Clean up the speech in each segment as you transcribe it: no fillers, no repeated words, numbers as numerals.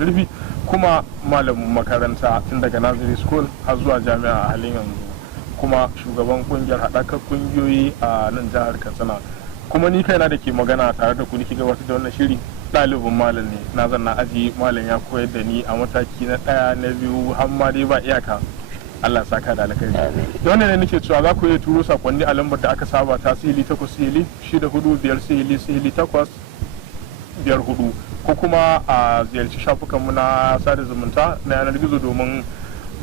zurfi kuma malamin makaranta tun daga nursery school har zuwa jami'a a halin yanzu, kuma shugaban kungiyar haɗakar kungiyoyi a nan jihar Katsina. Kuma ni kaina da ke magana tare da ku nake gabatar da wannan shiri ɗalibin malam ne, na zanna aji malam ya koyar da ni a mataki na 1 na 2 har ma dai ba iyaka. Allah saka da alkhairi. Da wannan ne nake cewa za ku iya turo sakonni a lambar da aka saba ta *864554854 ko kuma a ziyarci shafukanmu na sada zumunta na yanar gizo domin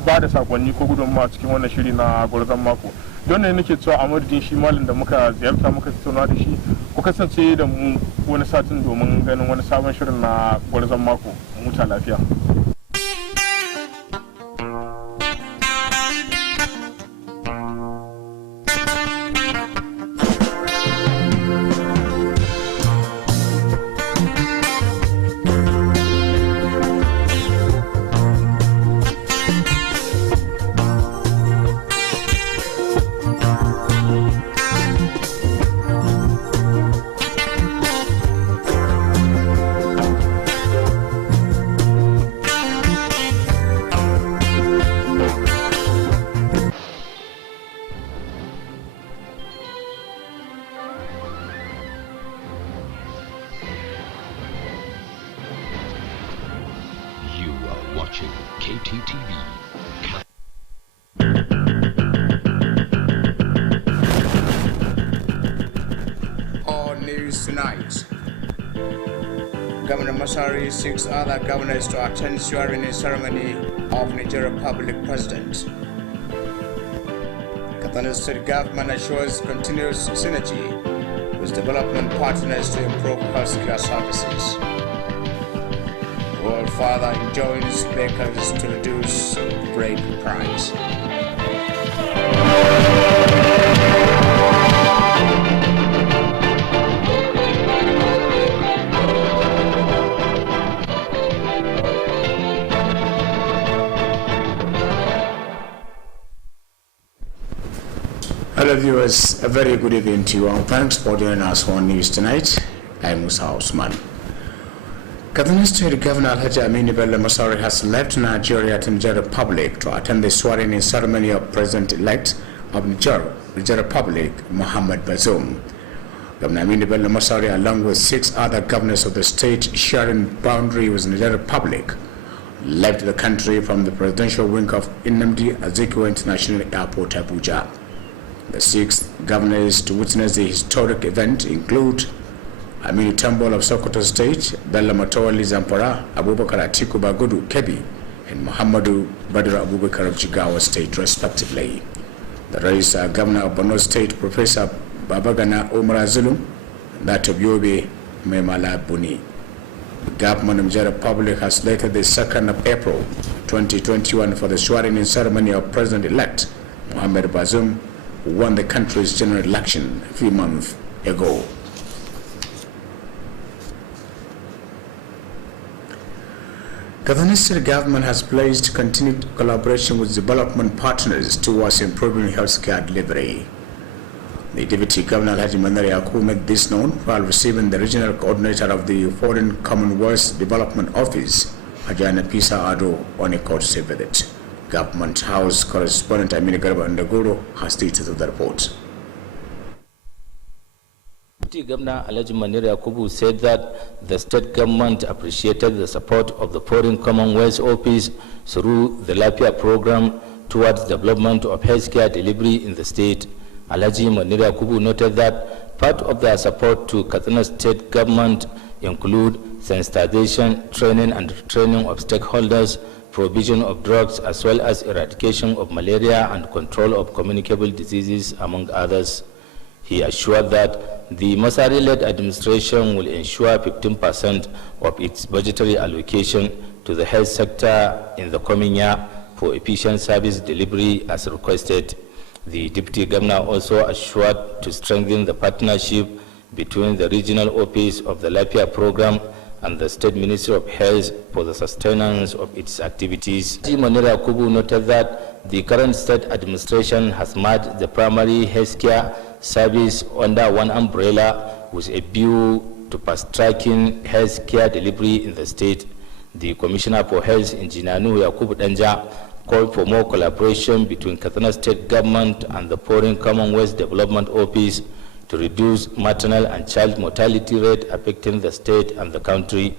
ba da sakonni ko gudunmawa cikin wannan shiri na gwarzon mako. Don ne nake cewa a madadin shi malam da muka ziyarta muka tattauna da shi, ku kasance da mu wani satin domin ganin wani sabon shirin na gwarzon mako. Mu huta lafiya. Watching Kttv. All news tonight. Governor Masari seeks other governors to attend swearing-in ceremony of Niger Republic President. Katsina State Government assures continuous synergy with development partners to improve healthcare services. World Father enjoins bakers to reduce bread price. Hello viewers, a very good evening to you all. Thanks for joining us on News Tonight. I'm Musa Osman. Katsina State Governor Alhaji Aminu Bello Masari has left Nigeria to Niger Republic to attend the swearing-in ceremony of President-elect of Niger Republic, Mohamed Bazoum. Governor Aminu Bello Masari, along with 6 other governors of the state sharing boundary with Niger Republic, left the country from the presidential wing of Nnamdi Azikiwe International Airport, Abuja. The 6 governors to witness the historic event include Aminu Tambol of Sokoto State, Bello Matawali Zampara, Abubakar Atiku Bagudu Kebbi, and Muhammadu Badr Abubakar of Jigawa State, respectively. The rest are Governor of Borno State, Professor Babagana Umar Zulum, and that of Yobe Memala Buni. The government of Niger Republic has slated the 2nd of April 2021 for the swearing-in ceremony of President-elect Mohamed Bazoum, who won the country's general election a few months ago. Katsina State Government has pledged continued collaboration with development partners towards improving healthcare delivery. The Deputy Governor Alhaji Mandari Yakubu made this known while receiving the Regional Coordinator of the Foreign Commonwealth Development Office, Ajana Pisa Ado, on a courtesy visit. Government House correspondent Amina Garba Ndagoro has details of the report. Deputy Governor Alhaji Mandari Yakubu said that the state government appreciated the support of the Foreign Commonwealth Office through the LAPIA program towards development of healthcare delivery in the state. Alhaji Mandari Yakubu noted that part of their support to Katsina State government include sensitization, training and training of stakeholders, provision of drugs, as well as eradication of malaria and control of communicable diseases, among others. He assured that the Masari-led administration will ensure 15% of its budgetary allocation to the health sector in the coming year for efficient service delivery as requested. The Deputy Governor also assured to strengthen the partnership between the regional office of the LAPIA program and the State Ministry of Health for the sustenance of its activities. Mandari Yakubu noted that the current state administration has merged the primary healthcare service under one umbrella with a view to fast-tracking healthcare delivery in the state. The Commissioner for Health, Engineer Yakubu Danja, called for more collaboration between Katsina State Government and the Foreign Commonwealth Development Office to reduce maternal and child mortality rate affecting the state and the country.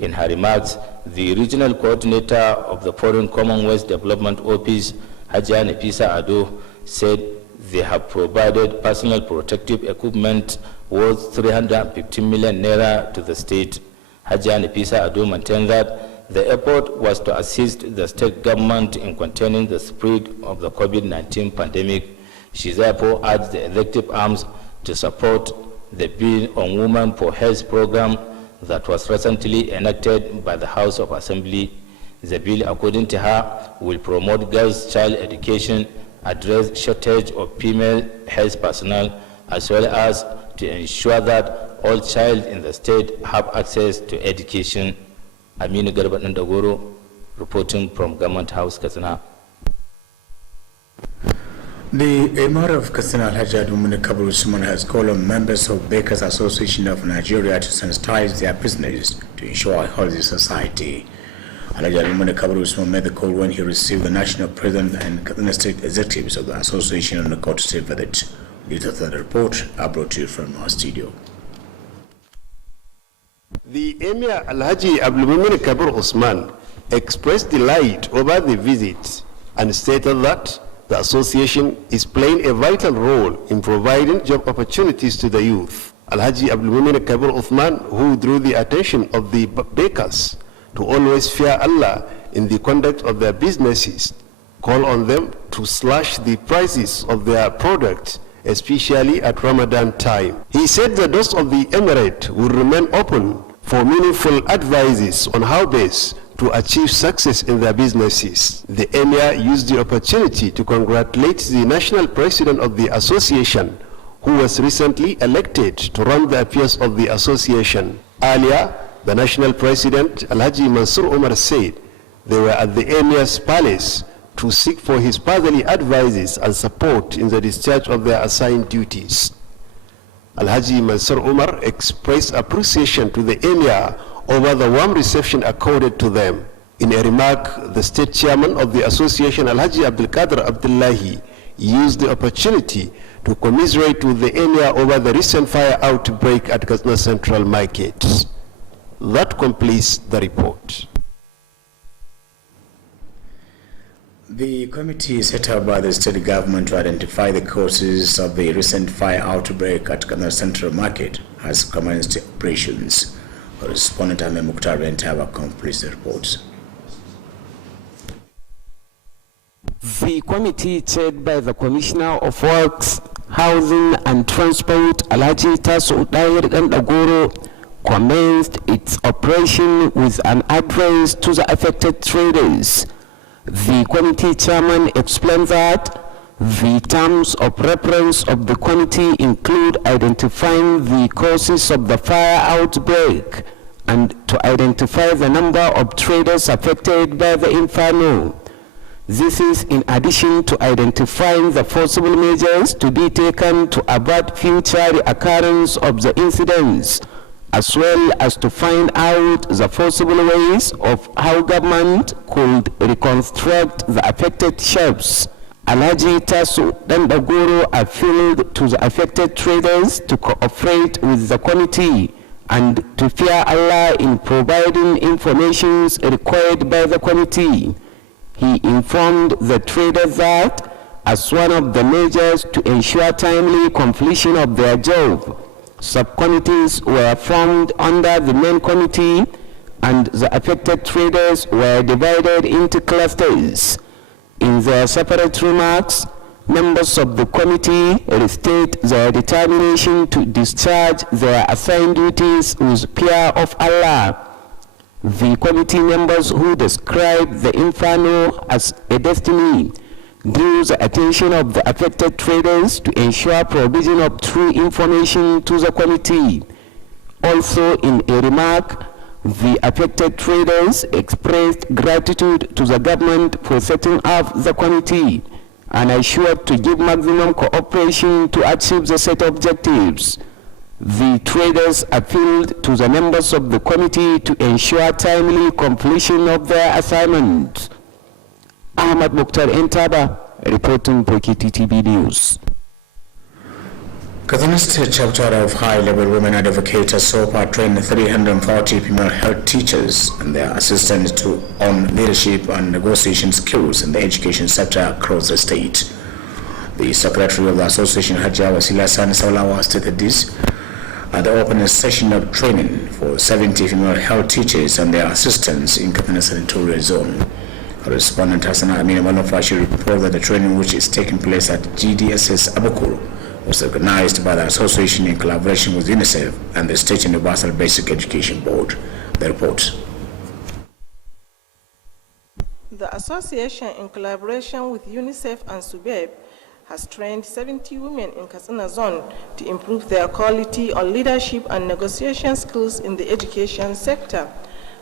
In her remarks, the regional coordinator of the Foreign Commonwealth Development Office, Hajia Nefisa Ado, said they have provided personal protective equipment worth 315 million naira to the state. Hajia Nefisa Ado maintained that the effort was to assist the state government in containing the spread of the COVID-19 pandemic. She therefore urged the executive arms to support the Bill on Women for Health program that was recently enacted by the House of Assembly. The bill, according to her, will promote girls' child education, address shortage of female health personnel, as well as to ensure that all children in the state have access to education. Aminu Garba Ndagoro, reporting from Government House, Katsina. The Emir of Katsina, Alhaji Abdulmumin Kabir Usman, has called on members of Bakers Association of Nigeria to sensitize their business to ensure a healthy society. Alhaji Abdulmumin Kabir Usman made the call when he received the national president and Katsina state executives of the association on the Kttv visit. Details of the report are brought to you from our studio. The Emir Alhaji Abdulmumin Kabir Usman expressed delight over the visit and stated that the association is playing a vital role in providing job opportunities to the youth. Alhaji Abdulmumin Kabir Usman, who drew the attention of the bakers to always fear Allah in the conduct of their businesses, called on them to slash the prices of their products, especially at Ramadan time. He said the doors of the emirate will remain open for meaningful advices on how best to achieve success in their businesses. The Emir used the opportunity to congratulate the national president of the association, who was recently elected to run the affairs of the association. Earlier, the national president, Alhaji Mansur Umar, said they were at the Emir's palace to seek for his fatherly advices and support in the discharge of their assigned duties. Alhaji Mansur Umar expressed appreciation to the Emir over the warm reception accorded to them. In a remark, the state chairman of the association, Alhaji Abdul Qadir Abdullahi, used the opportunity to commiserate with the Emir over the recent fire outbreak at Katsina Central Market. That completes the report. The committee set up by the state government to identify the causes of the recent fire outbreak at Katsina Central Market has commenced operations. Correspondent Ahmed Mukhtar Bentava completes the report. The committee chaired by the Commissioner of Works, Housing and Transport, Alhaji Tasu Dair Dagoro, commenced its operation with an address to the affected traders. The committee chairman explained that the terms of reference of the committee include identifying the causes of the fire outbreak and to identify the number of traders affected by the inferno. This is in addition to identifying the possible measures to be taken to avert future reoccurrence of the incidents, as well as to find out the possible ways of how government could reconstruct the affected shops. Alhaji Tasu Dandagoro appealed to the affected traders to cooperate with the committee and to fear Allah in providing information required by the committee. He informed the traders that, as one of the measures to ensure timely completion of their job, subcommittees were formed under the main committee and the affected traders were divided into clusters. In their separate remarks, members of the committee restate their determination to discharge their assigned duties with fear of Allah. The committee members who described the inferno as a destiny drew the attention of the affected traders to ensure provision of true information to the committee. Also, in a remark, the affected traders expressed gratitude to the government for setting up the committee and assured to give maximum cooperation to achieve the set objectives. The traders appealed to the members of the committee to ensure timely completion of their assignment. Ahmad Mukhtar Entaba, reporting for Kttv News. Kaduna State Chapter of High-Level Women Advocates so far trained 340 female health teachers and their assistants on leadership and negotiation skills in the education sector across the state. The Secretary of the Association, Hajia Wasila Sani Saulawa, stated this at the opening session of training for 70 female health teachers and their assistants in Kaduna Senatorial Zone. Correspondent Hassan Amin Malofashi reported that the training, which is taking place at GDSS Abukuru, was organized by the association in collaboration with UNICEF and the State Universal Basic Education Board. The report. The association, in collaboration with UNICEF and SUBEB, has trained 70 women in Katsina Zone to improve their quality on leadership and negotiation skills in the education sector.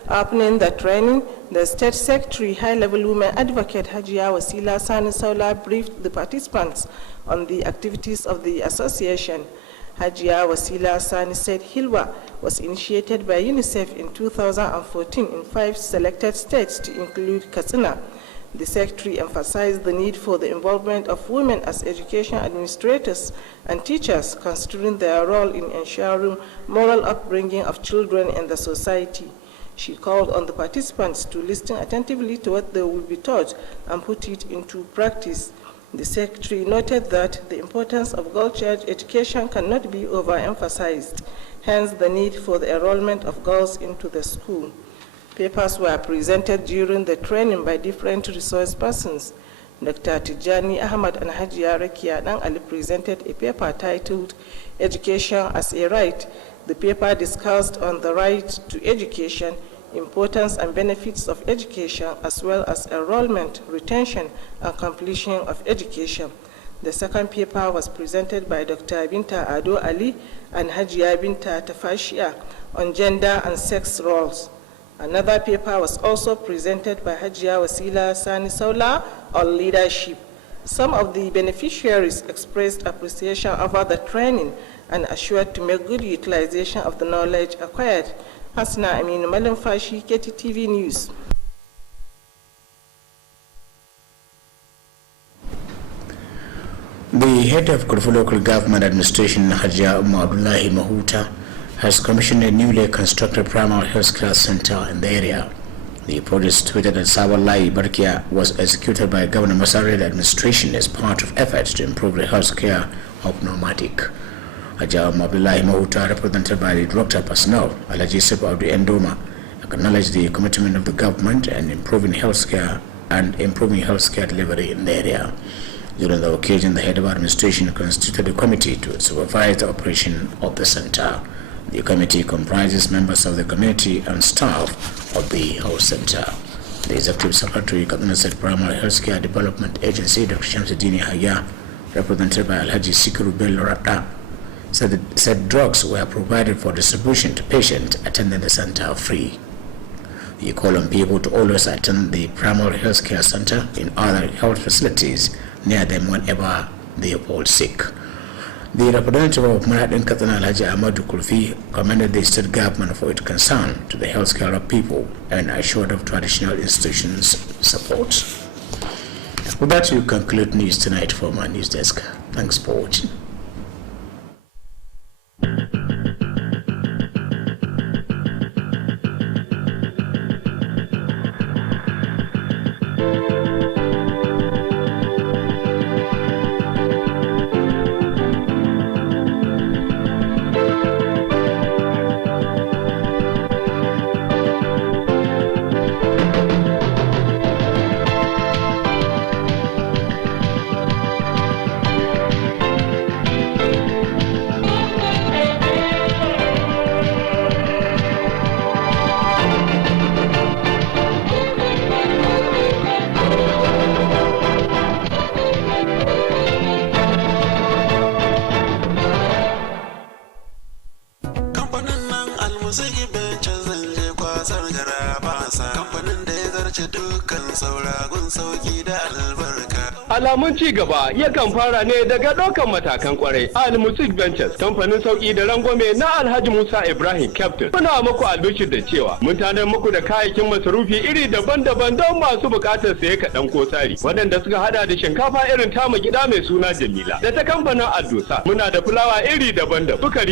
Opening the training, the State Secretary, High-Level Women Advocate Hajia Wasila Sani Saula briefed the participants on the activities of the association. Hajia Wasila Sani said Hilwa was initiated by UNICEF in 2014 in 5 selected states to include Katsina. The Secretary emphasized the need for the involvement of women as education administrators and teachers, considering their role in ensuring moral upbringing of children in the society. She called on the participants to listen attentively to what they will be taught and put it into practice. The Secretary noted that the importance of girl child education cannot be overemphasized, hence the need for the enrollment of girls into the school. Papers were presented during the training by different resource persons. Dr. Tijani Ahmad and Hajia Rekia Dang Ali presented a paper titled Education as a Right. The paper discussed on the right to education, importance and benefits of education, as well as enrollment, retention, and completion of education. The second paper was presented by Dr. Binta Ado Ali and Hajia Binta Tafashia on gender and sex roles. Another paper was also presented by Hajia Wasila Sani Saula on leadership. Some of the beneficiaries expressed appreciation over the training and assured to make good utilization of the knowledge acquired. Hasna Amin Malamfashi, Kttv News. The head of Kttv Local Government Administration, Hajia Abdullahi Mahuta, has commissioned a newly constructed primary health care center in the area. The project, situated at Sawalai, Barkia, was executed by Governor Masari administration as part of efforts to improve the health care of Nomadic. Hajia Abdullahi Mahuta, represented by the Director of Personnel, Alhaji Sip Abdu Endoma, acknowledged the commitment of the government and improving health care delivery in the area. During the occasion, the head of administration constituted a committee to supervise the operation of the center. The committee comprises members of the community and staff of the health center. The Executive Secretary, Kaduna State Primary Healthcare Development Agency, Dr. Shamsuddin Haya, represented by Alhaji Sikiru Bello Rata, said drugs were provided for distribution to patients attending the center free. He called on people to always attend the primary healthcare center in other health facilities near them whenever they fall sick. The representative of Manad and Katsina, Alhaji Ahmadu Kulfi, commended the state government for its concern to the health care of people and assured of traditional institutions' support. With that, you conclude news tonight from our news desk. Thanks for watching. Kamfanin da ya zarce dukkan sauragun sauki da albarka. Alamun ci gaba yakan fara ne daga ɗaukan matakan kwarai. Al-Musik Ventures, kamfanin sauki da rangwame na Alhaji Musa Ibrahim Captain. Muna muku albishir da cewa mun tanar muku da kayayyakin masarufi iri daban-daban don masu bukatar saye kaɗan ko tsari. Waɗanda suka hada da shinkafa irin tamu gida mai suna Jamila da ta kamfanin Aldosa. Muna da fulawa iri daban-daban. Sukari